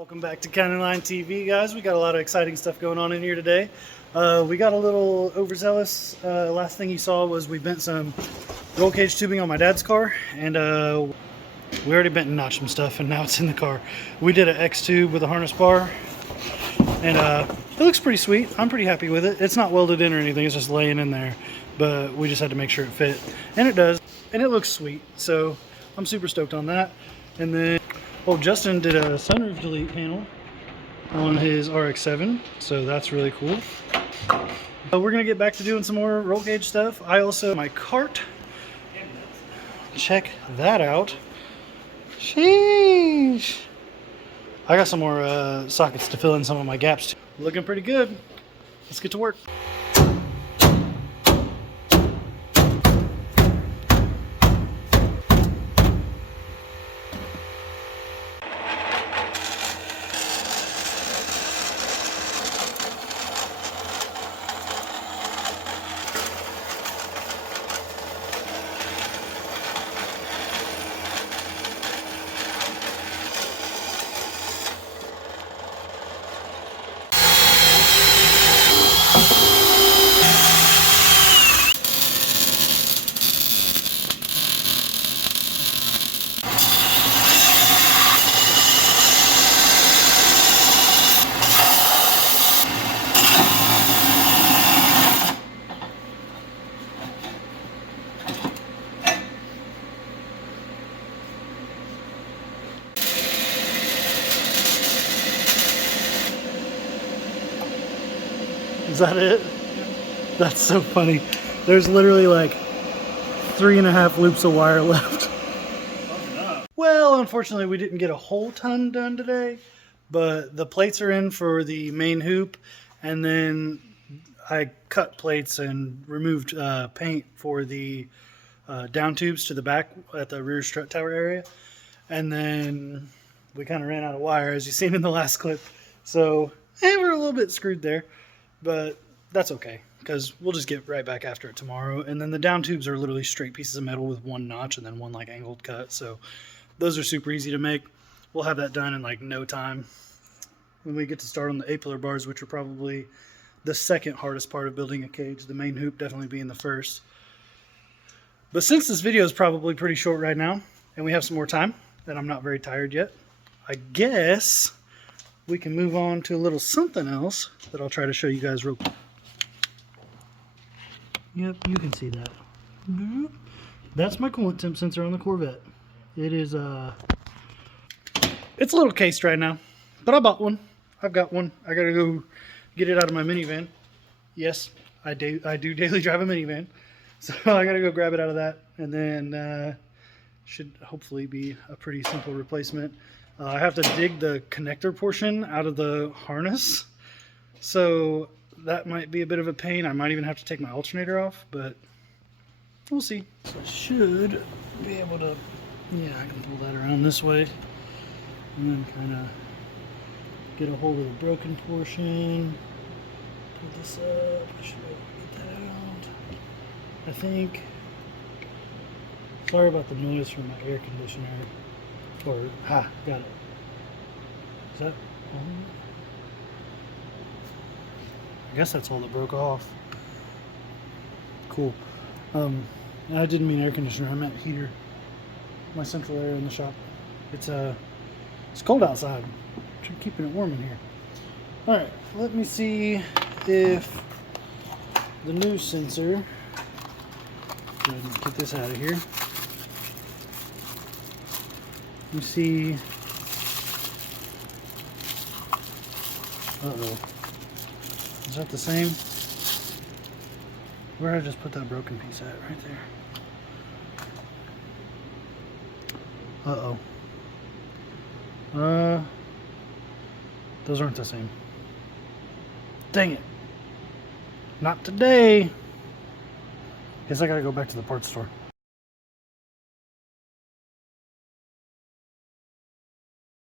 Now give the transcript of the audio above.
Welcome back to CountyLine TV, guys. We got a lot of exciting stuff going on in here today. We got a little overzealous. Last thing you saw was we bent some roll cage tubing on my dad's car, and we already bent and notched some stuff, and now it's in the car. We did an X tube with a harness bar, and it looks pretty sweet. I'm pretty happy with it. It's not welded in or anything, it's just laying in there, but we just had to make sure it fit, and it does, and it looks sweet, so I'm super stoked on that. And then Justin did a sunroof delete panel on his RX-7, so that's really cool. We're gonna get back to doing some more roll cage stuff. I also my cart. Check that out. Sheesh. I got some more sockets to fill in some of my gaps too. Looking pretty good. Let's get to work. Is that it? That's so funny. There's literally like 3.5 loops of wire left. Well, unfortunately we didn't get a whole ton done today, but the plates are in for the main hoop, and then I cut plates and removed paint for the down tubes to the back at the rear strut tower area, and then we kind of ran out of wire, as you've seen in the last clip, so we're a little bit screwed there. But that's okay, because we'll just get right back after it tomorrow. And then the down tubes are literally straight pieces of metal with one notch and then one like angled cut. So those are super easy to make. We'll have that done in like no time. When we get to start on the A-pillar bars, which are probably the second hardest part of building a cage, the main hoop definitely being the first. But since this video is probably pretty short right now, and we have some more time, and I'm not very tired yet, I guess we can move on to a little something else that I'll try to show you guys real quick. Yep, you can see that. That's my coolant temp sensor on the Corvette. It is it's a little cased right now, but I bought one. I've got one. I gotta go get it out of my minivan. Yes, I do daily drive a minivan, so I gotta go grab it out of that, and then should hopefully be a pretty simple replacement. I have to dig the connector portion out of the harness, so that might be a bit of a pain. I might even have to take my alternator off, but we'll see. So I should be able to, yeah, I can pull that around this way and then kind of get a hold of the broken portion, pull this up. I should be able to get that out, I think. Sorry about the noise from my air conditioner. Got it. Is that on? I guess that's all that broke off. Cool. I didn't mean air conditioner, I meant heater. My central air in the shop. It's cold outside. I'm keeping it warm in here. Alright, let me see if the new sensor, go ahead and get this out of here. You see, uh-oh, is that the same? Where did I just put that broken piece at? Right there. Uh-oh. Those aren't the same. Dang it. Not today. Guess I gotta go back to the parts store.